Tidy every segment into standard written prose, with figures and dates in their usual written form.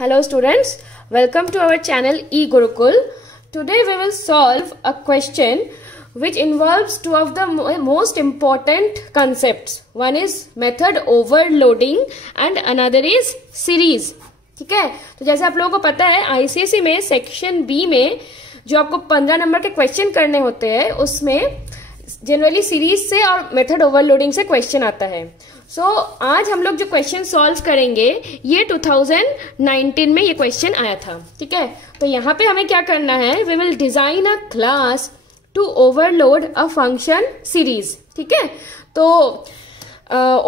Hello students, welcome to our channel eGurukul. Today we will solve a question which involves two of the most important concepts. One is method overloading and another is series. ठीक है, तो जैसे आप लोगों को पता है ICSE में सेक्शन बी में जो आपको 15 नंबर के क्वेश्चन करने होते हैं उसमें जनरली सीरीज से और मेथड ओवरलोडिंग से क्वेश्चन आता है. आज हम लोग जो क्वेश्चन सॉल्व करेंगे ये 2019 में ये क्वेश्चन आया था. ठीक है, तो यहाँ पे हमें क्या करना है, we will design a class to overload a function series. ठीक है, तो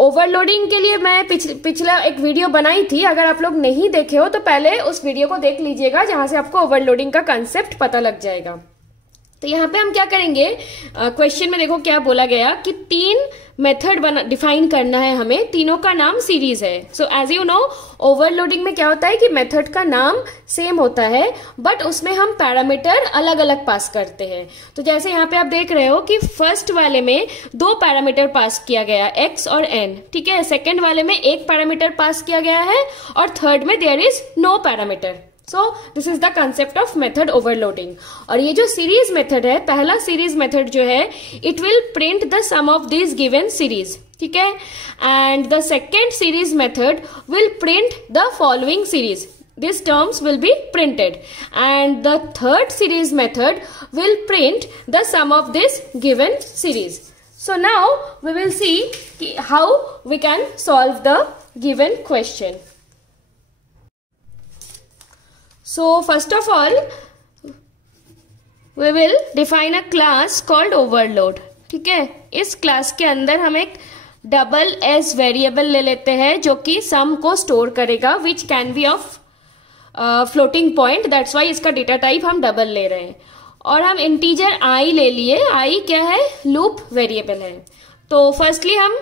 ओवरलोडिंग के लिए मैं पिछला एक वीडियो बनाई थी. अगर आप लोग नहीं देखे हो तो पहले उस वीडियो को देख लीजिएगा जहां से आपको ओवरलोडिंग का कंसेप्ट पता लग जाएगा. तो यहाँ पे हम क्या करेंगे, क्वेश्चन में देखो क्या बोला गया कि 3 मेथड डिफाइन करना है हमें, तीनों का नाम सीरीज है. So as you know overloading में क्या होता है कि मेथड का नाम सेम होता है बट उसमें हम पैरामीटर अलग अलग पास करते हैं. तो जैसे यहाँ पे आप देख रहे हो कि फर्स्ट वाले में 2 पैरामीटर पास किया गया x और n. ठीक है, सेकेंड वाले में 1 पैरामीटर पास किया गया है और थर्ड में there is no parameter. So this is the concept of method overloading. और ये जो सीरीज मेथड है, पहला सीरीज मेथड जो है it will print the sum of this given series. ठीक है, and the second series method will print the following series. These terms will be printed, and the third series method will print the sum of this given series. So now we will see how we can solve the given question. So first of all we will define a class called overload. ठीक है, इस class के अंदर हम एक double S variable ले लेते हैं जो कि सम को स्टोर करेगा, which can be of floating point. That's why इसका डेटा टाइप हम डबल ले रहे हैं. और हम इंटीजर आई ले लिए. आई क्या है, लूप वेरिएबल है. तो फर्स्टली हम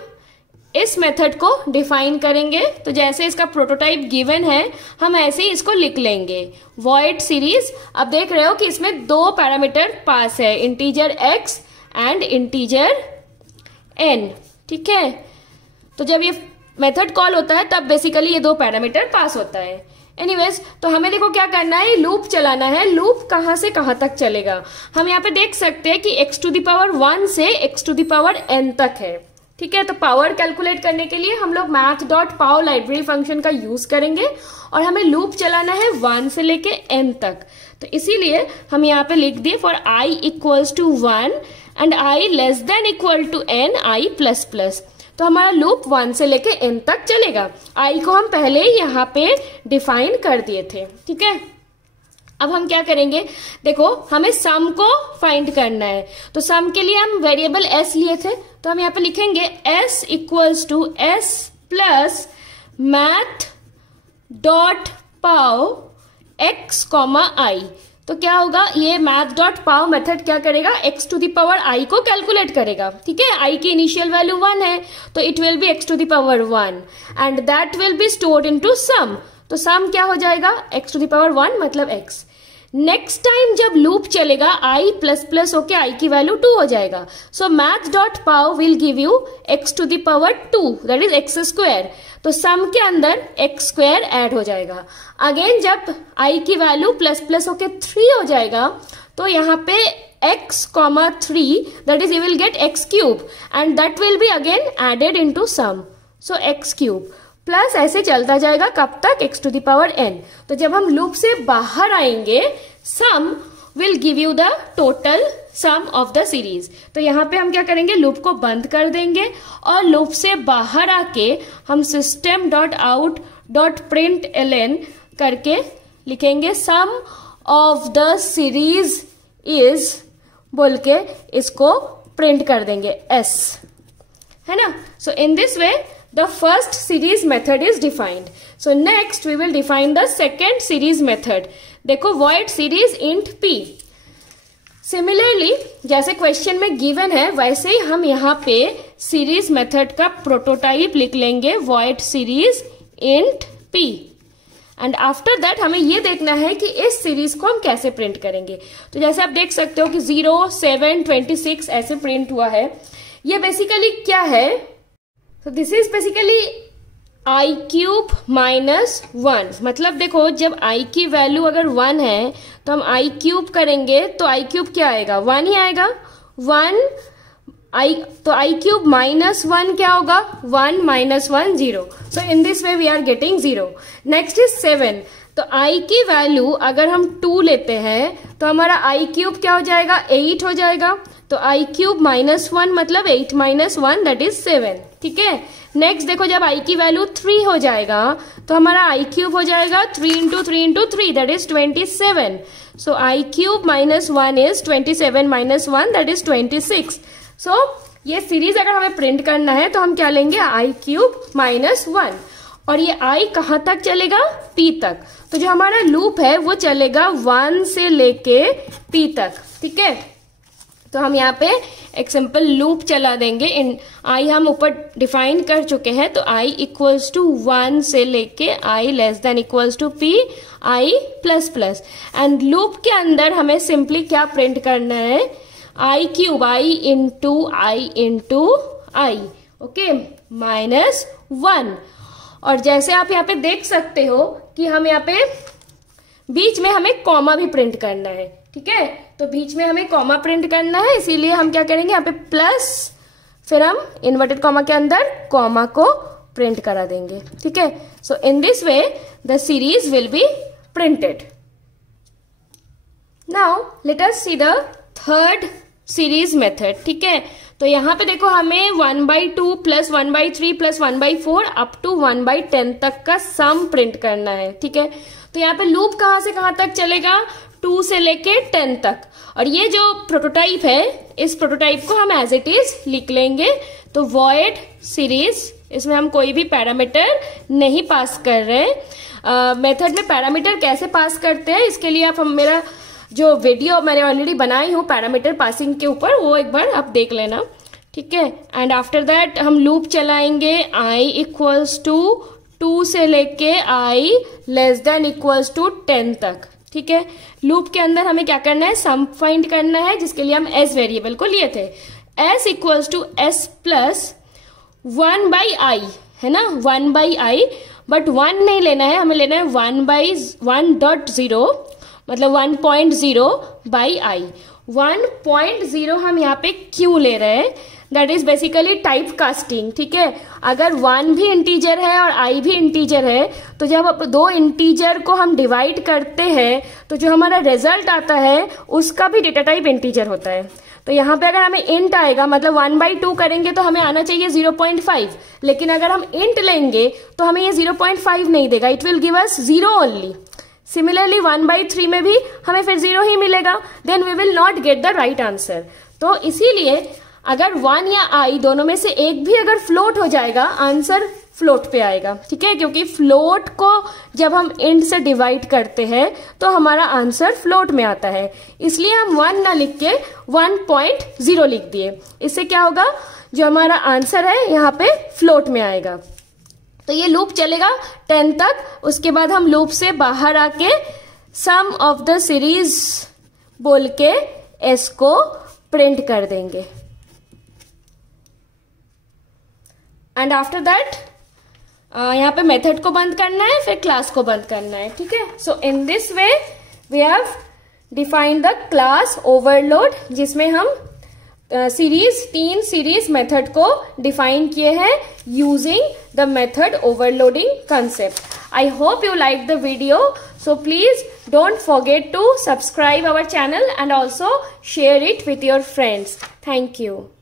इस मेथड को डिफाइन करेंगे. तो जैसे इसका प्रोटोटाइप गिवन है हम ऐसे ही इसको लिख लेंगे, वॉइड सीरीज. अब देख रहे हो कि इसमें 2 पैरामीटर पास है, integer x and integer n. ठीक है, तो जब ये मेथड कॉल होता है तब बेसिकली ये 2 पैरामीटर पास होता है. एनीवेज, तो हमें देखो क्या करना है, लूप चलाना है. लूप कहां से कहां तक चलेगा, हम यहाँ पे देख सकते हैं कि x⁻1 से x⁻n तक है. ठीक है, तो पावर कैलकुलेट करने के लिए हम लोग math.pow लाइब्रेरी फंक्शन का यूज करेंगे और हमें लूप चलाना है 1 से लेके n तक. तो इसीलिए हम यहाँ पे लिख दिए for i equals to 1 and i less than equal to n i plus plus. तो हमारा लूप 1 से लेके n तक चलेगा. i को हम पहले ही यहाँ पे डिफाइन कर दिए थे. ठीक है, अब हम क्या करेंगे, देखो हमें सम को फाइंड करना है. तो सम के लिए हम वेरिएबल s लिए थे, तो हम यहाँ पे लिखेंगे s equals to s plus math dot pow x comma I. तो क्या होगा, ये मैथ डॉट पाव मेथड क्या करेगा, x⁻i को कैलकुलेट करेगा. ठीक है, i की इनिशियल वैल्यू 1 है तो it will be x⁻1 and that will be stored into sum. तो सम क्या हो जाएगा, x⁻1 मतलब x. नेक्स्ट टाइम जब लूप चलेगा i प्लस प्लस होके i की वैल्यू 2 हो जाएगा. So math dot pow will give you x⁻2 that is x square. तो सम के अंदर x स्क्वायर ऐड हो जाएगा. अगेन जब i की वैल्यू प्लस प्लस होके 3 हो जाएगा तो यहाँ पे x,3 that is you will get x cube and that will be again added into sum. So x cube plus ऐसे चलता जाएगा कब तक, x⁻n. तो जब हम लूप से बाहर आएंगे sum will give you the total sum of the series. तो यहाँ पे हम क्या करेंगे, लूप को बंद कर देंगे और लूप से बाहर आके हम system dot out dot print ln करके लिखेंगे sum of the series is बोल के इसको प्रिंट कर देंगे s, है ना. So in this way the first series method is defined. So next we will define the second series method. देखो void series int p. Similarly जैसे question में गिवन है वैसे ही हम यहाँ पे सीरीज मेथड का प्रोटोटाइप लिख लेंगे, void series int p. And after that हमें ये देखना है कि इस सीरीज को हम कैसे प्रिंट करेंगे. तो जैसे आप देख सकते हो कि 0, 7, 26 ऐसे प्रिंट हुआ है. ये बेसिकली क्या है, so this is basically I cube minus 1, मतलब देखो जब आई की वैल्यू अगर 1 है तो हम आई क्यूब करेंगे तो आई क्यूब क्या आएगा, 1 ही आएगा। 1 आई, तो आई क्यूब माइनस 1 क्या होगा, 1 minus 1 0। So in this way we are getting 0। Next is 7, तो आई की वैल्यू अगर हम 2 लेते हैं तो हमारा आई क्यूब क्या हो जाएगा, 8 हो जाएगा। तो आई क्यूब माइनस 1 मतलब 8 माइनस 1 दैट इज 7, ठीक है। नेक्स्ट देखो जब आई की वैल्यू 3 हो जाएगा तो हमारा आई क्यूब हो जाएगा 3 into 3 into 3 that is 27। So I cube minus 1 is 27 minus 1 that is 26। सो ये सीरीज अगर हमें प्रिंट करना है तो हम क्या लेंगे, आई क्यूब माइनस 1, और ये आई कहाँ तक चलेगा, p तक। तो जो हमारा लूप है वो चलेगा 1 से लेके p तक, ठीक है। तो हम यहाँ पे एक सिंपल लूप चला देंगे। इन आई हम ऊपर डिफाइन कर चुके हैं, तो आई इक्वल्स टू 1 से लेके I less than equals to p I plus plus, and loop के अंदर हमें सिंपली क्या प्रिंट करना है, I cube I into I, okay, minus 1। और जैसे आप यहाँ पे देख सकते हो कि हम यहाँ पे बीच में हमें कॉमा भी प्रिंट करना है, ठीक है। तो बीच में हमें कॉमा प्रिंट करना है, इसीलिए हम क्या करेंगे यहाँ पे प्लस, फिर हम इन्वर्टेड कॉमा के अंदर कॉमा को प्रिंट करा देंगे, ठीक है। So in this way the series will be printed. Now let us see the third series method, ठीक है। तो यहाँ पे देखो हमें 1/2 प्लस 1/3 प्लस 1/4 अप टू 1/10 तक का सम प्रिंट करना है, ठीक है। तो यहाँ पे लूप कहाँ से कहाँ तक चलेगा, 2 से लेके 10 तक। और ये जो प्रोटोटाइप है, इस प्रोटोटाइप को हम एज इट इज लिख लेंगे। तो वॉइड सीरीज, इसमें हम कोई भी पैरामीटर नहीं पास कर रहे। मेथड में पैरामीटर कैसे पास करते हैं इसके लिए आप मेरा जो वीडियो मैंने ऑलरेडी बनाई हूँ पैरामीटर पासिंग के ऊपर, वो एक बार आप देख लेना, ठीक है। एंड आफ्टर दैट हम लूप चलाएंगे आई इक्वल्स टू 2 से लेके I less than equals to 10 तक, ठीक है। लूप के अंदर हमें क्या करना है, सम फाइंड करना है, जिसके लिए हम एस वेरिएबल को लिए थे। S equals to S plus 1/i है ना, 1/i, बट 1 नहीं लेना है, हमें लेना है 1/1.0 मतलब 1.0/i। 1.0 हम यहाँ पे क्यों ले रहे हैं, that is basically type casting, ठीक है। अगर 1 भी इंटीजर है और i भी इंटीजर है तो जब 2 इंटीजर को हम डिवाइड करते हैं तो जो हमारा रिजल्ट आता है उसका भी डेटा टाइप इंटीजर होता है। तो यहाँ पे अगर हमें इंट आएगा मतलब 1/2 करेंगे तो हमें आना चाहिए 0.5, लेकिन अगर हम इंट लेंगे तो हमें ये 0.5 नहीं देगा, it will give us 0 only. Similarly 1/3 में भी हमें फिर 0 ही मिलेगा, then we will not get the right answer. तो इसीलिए अगर 1 या i दोनों में से एक भी अगर फ्लोट हो जाएगा, आंसर फ्लोट पे आएगा, ठीक है। क्योंकि फ्लोट को जब हम इंट से डिवाइड करते हैं तो हमारा आंसर फ्लोट में आता है, इसलिए हम 1 ना लिख के 1.0 लिख दिए। इससे क्या होगा, जो हमारा आंसर है यहाँ पे फ्लोट में आएगा। तो ये लूप चलेगा 10 तक, उसके बाद हम लूप से बाहर आके सम ऑफ द सीरीज बोल के एस को प्रिंट कर देंगे। एंड आफ्टर दैट यहाँ पे मेथड को बंद करना है, फिर क्लास को बंद करना है, ठीक है। So in this way we have defined the class overload, जिसमें हम तीन सीरीज मेथड को डिफाइन किए हैं using the method overloading concept. I hope you like the video, so please don't forget to subscribe our channel and also share it with your friends. Thank you.